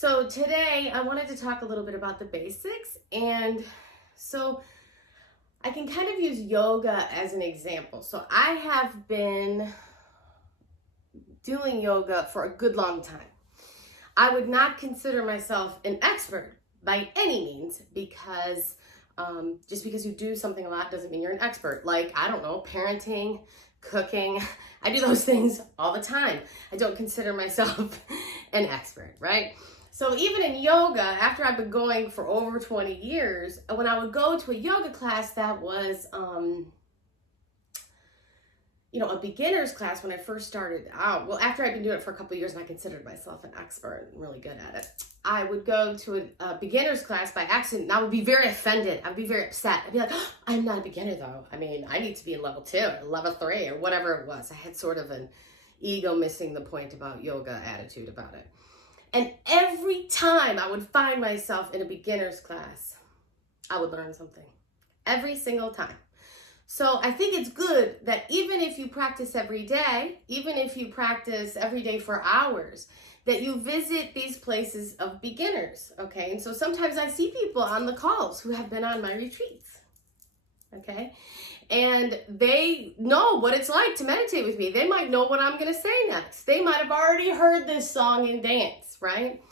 So today I wanted to talk a little bit about the basics, and so I can kind of use yoga as an example. So I have been doing yoga for a good long time. I would not consider myself an expert by any means because just because you do something a lot doesn't mean you're an expert. Like, I don't know, parenting, cooking, I do those things all the time. I don't consider myself an expert, right? So even in yoga, after I've been going for over 20 years, when I would go to a yoga class that was, a beginner's class when I first started out, well, after I'd been doing it for a couple of years and I considered myself an expert and really good at it, I would go to a beginner's class by accident and I would be very offended. I'd be very upset. I'd be like, oh, I'm not a beginner though. I mean, I need to be in level 2 or level 3 or whatever it was. I had sort of an ego missing the point about yoga attitude about it. And every time I would find myself in a beginner's class, I would learn something. Every single time. So I think it's good that even if you practice every day, even if you practice every day for hours, that you visit these places of beginners, okay? And so sometimes I see people on the calls who have been on my retreats, okay? And they know what it's like to meditate with me. They might know what I'm going to say next. They might have already heard this song and dance, right?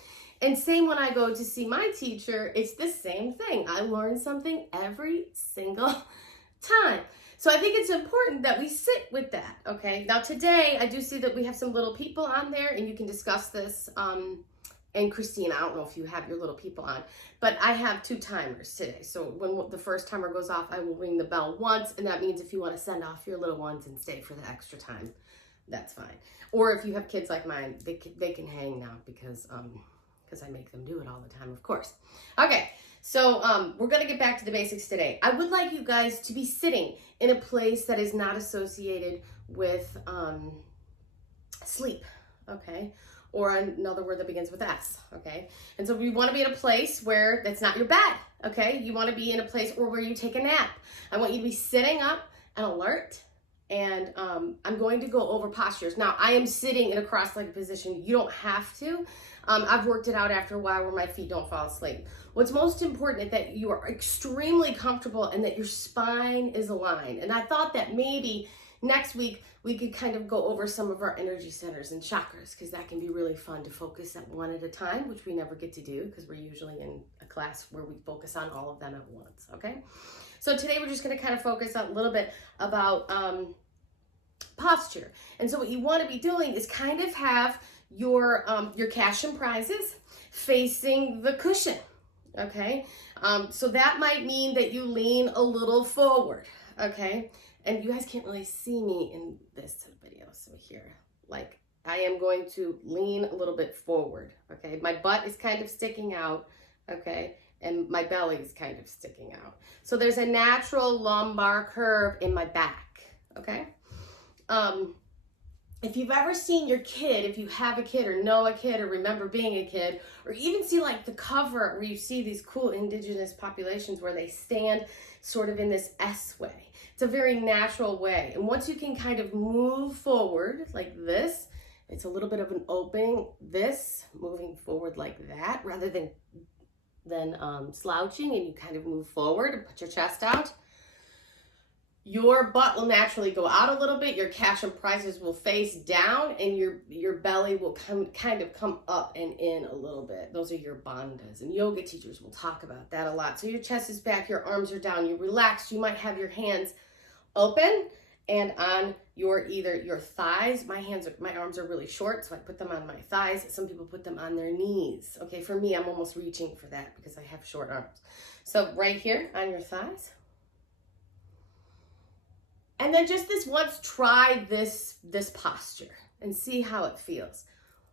And same when I go to see my teacher, it's the same thing. I learn something every single time. So I think it's important that we sit with that, okay? Now today, I do see that we have some little people on there, and you can discuss this. And Christine, I don't know if you have your little people on, but I have 2 timers today. So when the first timer goes off, I will ring the bell once, and that means if you want to send off your little ones and stay for the extra time, that's fine. Or if you have kids like mine, they can hang now because I make them do it all the time, of course. Okay, so we're going to get back to the basics today. I would like you guys to be sitting in a place that is not associated with sleep, okay? Or another word that begins with S, okay? And so we want to be in a place where that's not your bed, okay? You want to be in a place where you take a nap. I want you to be sitting up and alert, and I'm going to go over postures. Now, I am sitting in a cross-legged position. You don't have to. I've worked it out after a while where my feet don't fall asleep. What's most important is that you are extremely comfortable and that your spine is aligned. And I thought that maybe next week we could kind of go over some of our energy centers and chakras, because that can be really fun to focus at one at a time, which we never get to do because we're usually in a class where we focus on all of them at once, okay? So today we're just going to kind of focus on a little bit about posture. And so what you want to be doing is kind of have your cash and prizes facing the cushion, okay? So that might mean that you lean a little forward, okay? And you guys can't really see me in this video, so here, like, I am going to lean a little bit forward, okay? My butt is kind of sticking out, okay? And my belly is kind of sticking out. So there's a natural lumbar curve in my back, okay? If you've ever seen your kid, if you have a kid or know a kid or remember being a kid, or even see like the cover where you see these cool indigenous populations where they stand sort of in this S way. It's a very natural way. And once you can kind of move forward like this, it's a little bit of an opening, this, moving forward like that, rather than slouching, and you kind of move forward and put your chest out. Your butt will naturally go out a little bit, your cash and prizes will face down, and your belly will kind of come up and in a little bit. Those are your bandhas, and yoga teachers will talk about that a lot. So your chest is back, your arms are down, you're relaxed. You might have your hands open and on either your thighs. My arms are really short, so I put them on my thighs. Some people put them on their knees. Okay, for me, I'm almost reaching for that because I have short arms. So right here on your thighs. And then just this once, try this posture and see how it feels.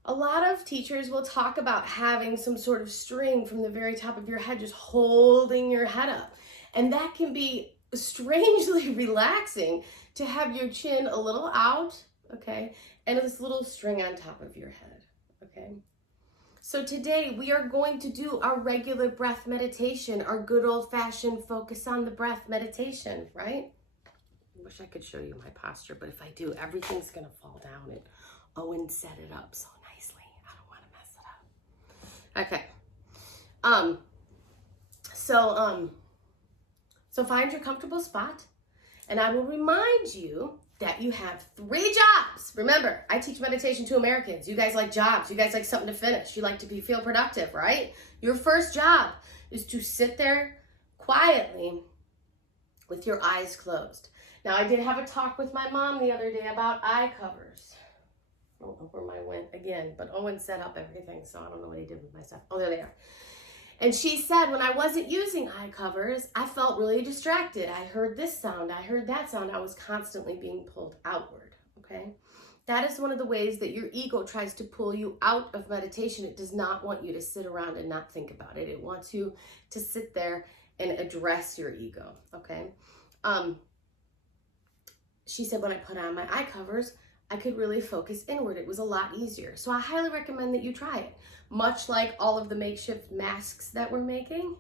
A lot of teachers will talk about having some sort of string from the very top of your head, just holding your head up. And that can be strangely relaxing to have your chin a little out, okay, and this little string on top of your head, okay? So today we are going to do our regular breath meditation, our good old-fashioned focus on the breath meditation, right? I wish I could show you my posture, but if I do, everything's gonna fall down, and Owen set it up so nicely. I don't wanna mess it up. Okay. Um, so find your comfortable spot, and I will remind you that you have 3 jobs. Remember, I teach meditation to Americans. You guys like jobs. You guys like something to finish. You like to feel productive, right? Your first job is to sit there quietly with your eyes closed. Now, I did have a talk with my mom the other day about eye covers. I don't know where mine went again, but Owen set up everything, so I don't know what he did with my stuff. Oh, there they are. And she said when I wasn't using eye covers, I felt really distracted. I heard this sound, I heard that sound. I was constantly being pulled outward, okay? That is one of the ways that your ego tries to pull you out of meditation. It does not want you to sit around and not think about it. It wants you to sit there and address your ego, okay? She said when I put on my eye covers, I could really focus inward. It was a lot easier. So I highly recommend that you try it. Much like all of the makeshift masks that we're making,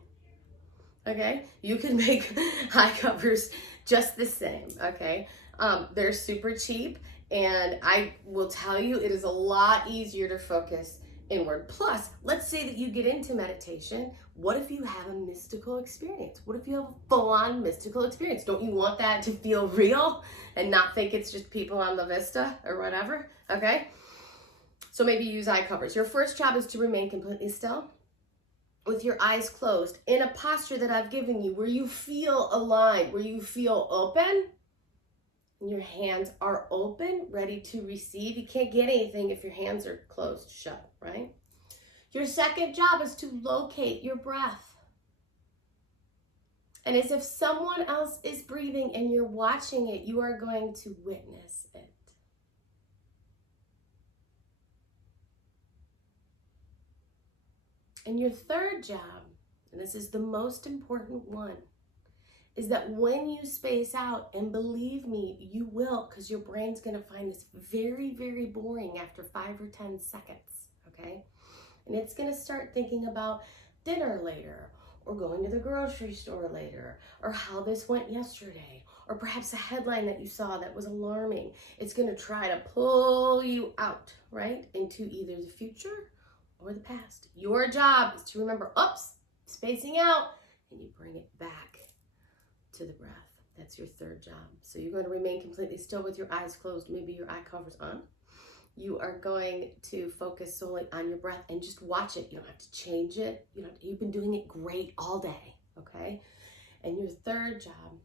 okay? You can make eye covers just the same, okay? They're super cheap, and I will tell you it is a lot easier to focus inward. Plus, let's say that you get into meditation. What if you have a mystical experience? What if you have a full-on mystical experience? Don't you want that to feel real and not think it's just people on the Vista or whatever, okay? So maybe use eye covers. Your first job is to remain completely still with your eyes closed in a posture that I've given you where you feel aligned, where you feel open and your hands are open, ready to receive. You can't get anything if your hands are closed shut, right? Your second job is to locate your breath. And as if someone else is breathing and you're watching it, you are going to witness it. And your third job, and this is the most important one, is that when you space out, and believe me, you will, because your brain's going to find this very, very boring after 5 or 10 seconds, okay? And it's going to start thinking about dinner later, or going to the grocery store later, or how this went yesterday, or perhaps a headline that you saw that was alarming. It's going to try to pull you out, right, into either the future or the past. Your job is to remember, oops, spacing out, and you bring it back to the breath. That's your third job. So you're going to remain completely still with your eyes closed, maybe your eye covers on. You are going to focus solely on your breath and just watch it. You don't have to change it. You've been doing it great all day, okay? And your third job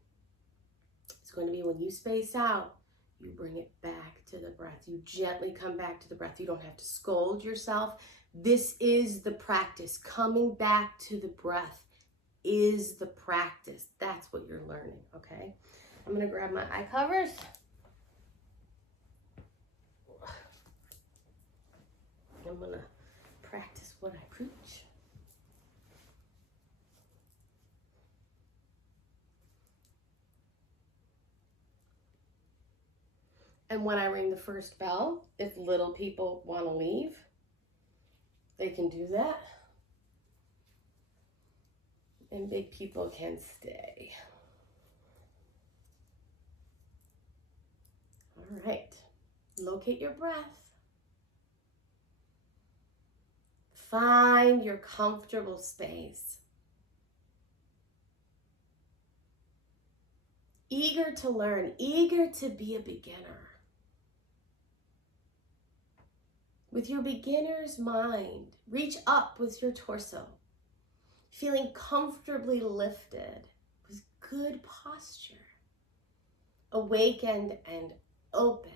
is going to be when you space out, you bring it back to the breath. You gently come back to the breath. You don't have to scold yourself. This is the practice. Coming back to the breath is the practice. That's what you're learning, okay? I'm going to grab my eye covers. I'm going to practice what I preach. And when I ring the first bell, if little people want to leave, they can do that. And big people can stay. All right. Locate your breath. Find your comfortable space. Eager to learn, eager to be a beginner. With your beginner's mind, reach up with your torso, feeling comfortably lifted with good posture, awakened and open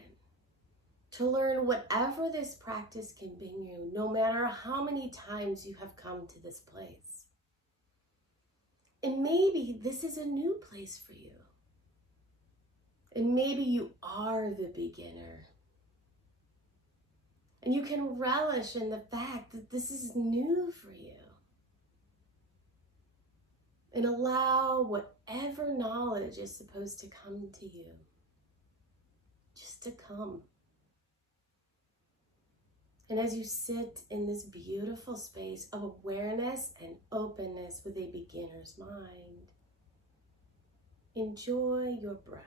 to learn whatever this practice can bring you, no matter how many times you have come to this place. And maybe this is a new place for you. And maybe you are the beginner. And you can relish in the fact that this is new for you. And allow whatever knowledge is supposed to come to you, just to come. And as you sit in this beautiful space of awareness and openness with a beginner's mind, enjoy your breath.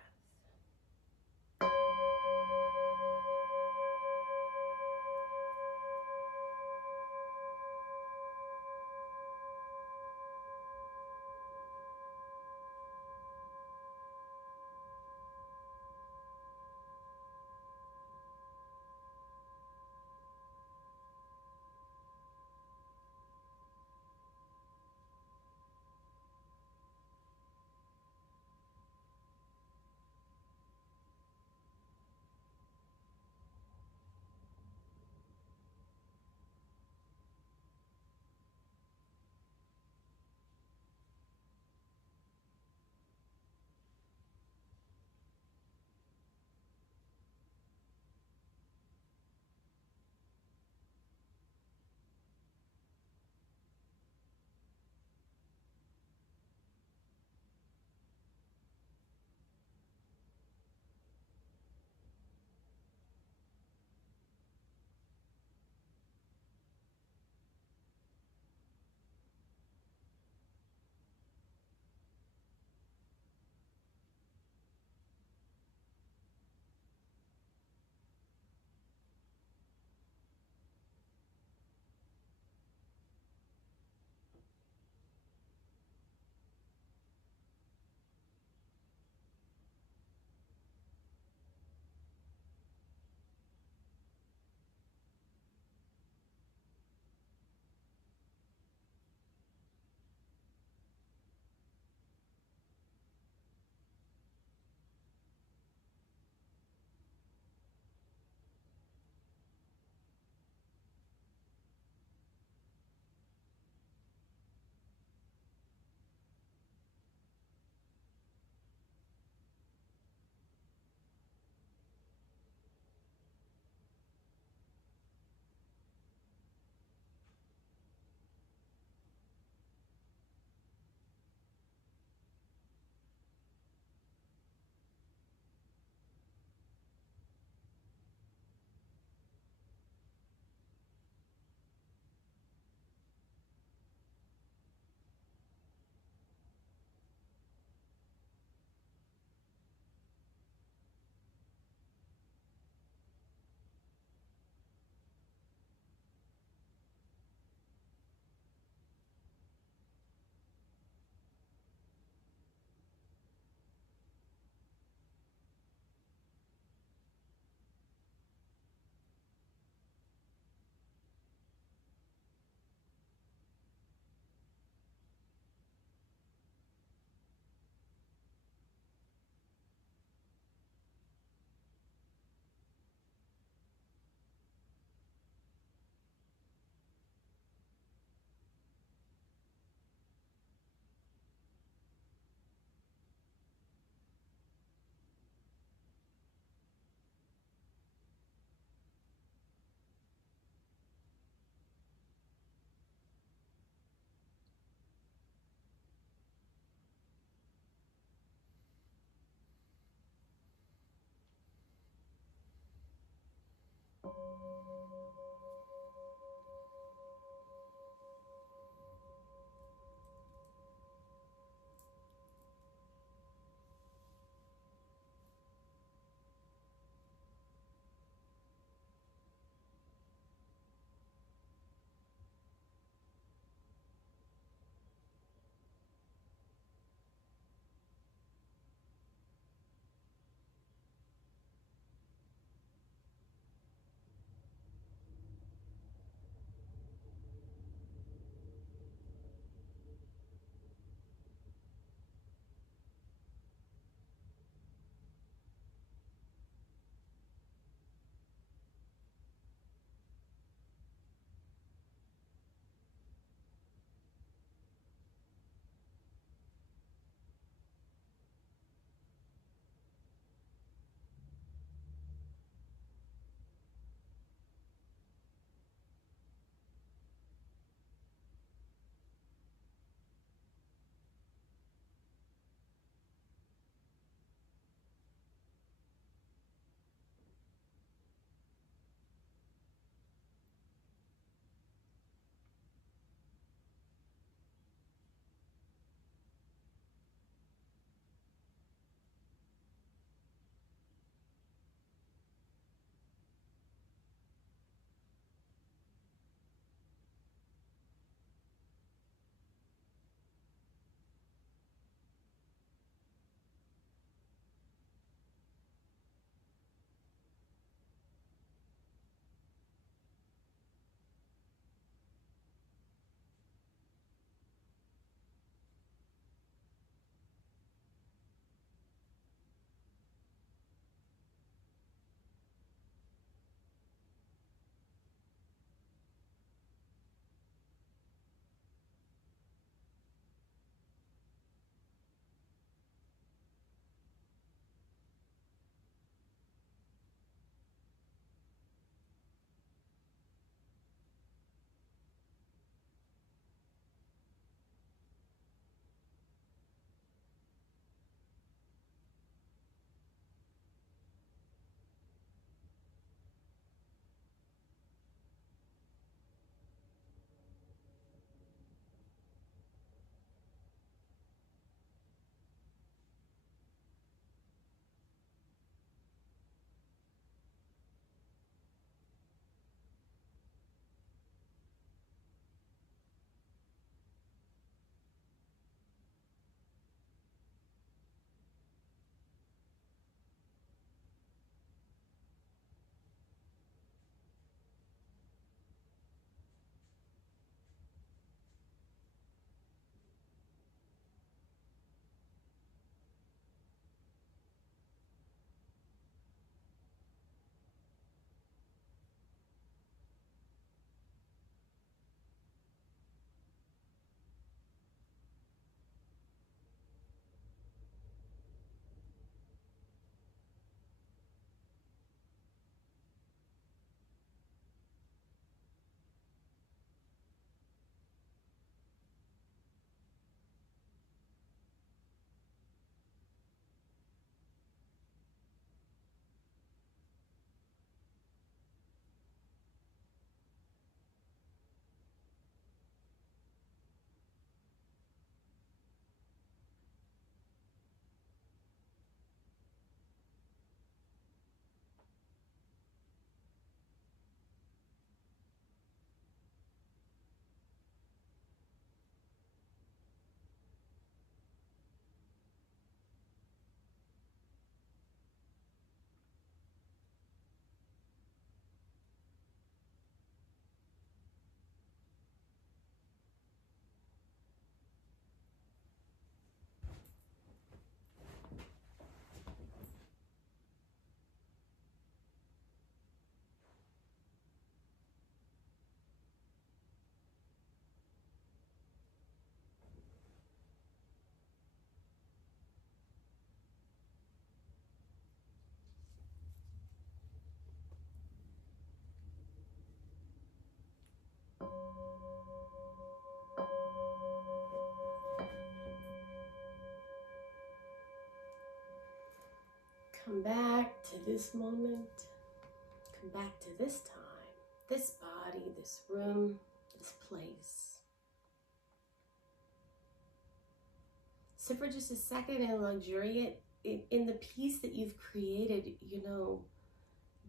Come back to this moment. Come back to this time, this body, this room, this place. Sit for just a second and luxuriate in the peace that you've created. You know,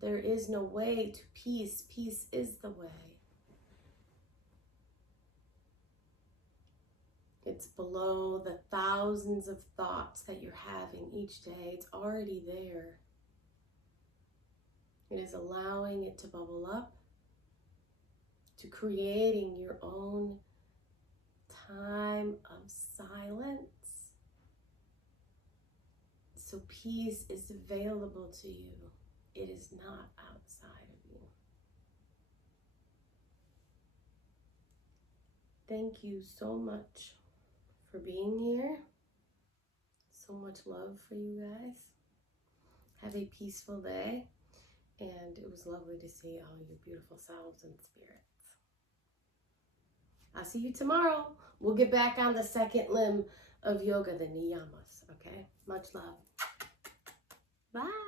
there is no way to peace. Peace is the way. It's below the thousands of thoughts that you're having each day. It's already there. It is allowing it to bubble up, to creating your own time of silence. So peace is available to you. It is not outside of you. Thank you so much for being here. So much love for you guys. Have a peaceful day. And it was lovely to see all your beautiful selves and spirits. I'll see you tomorrow. We'll get back on the second limb of yoga, the niyamas, okay? Much love. Bye.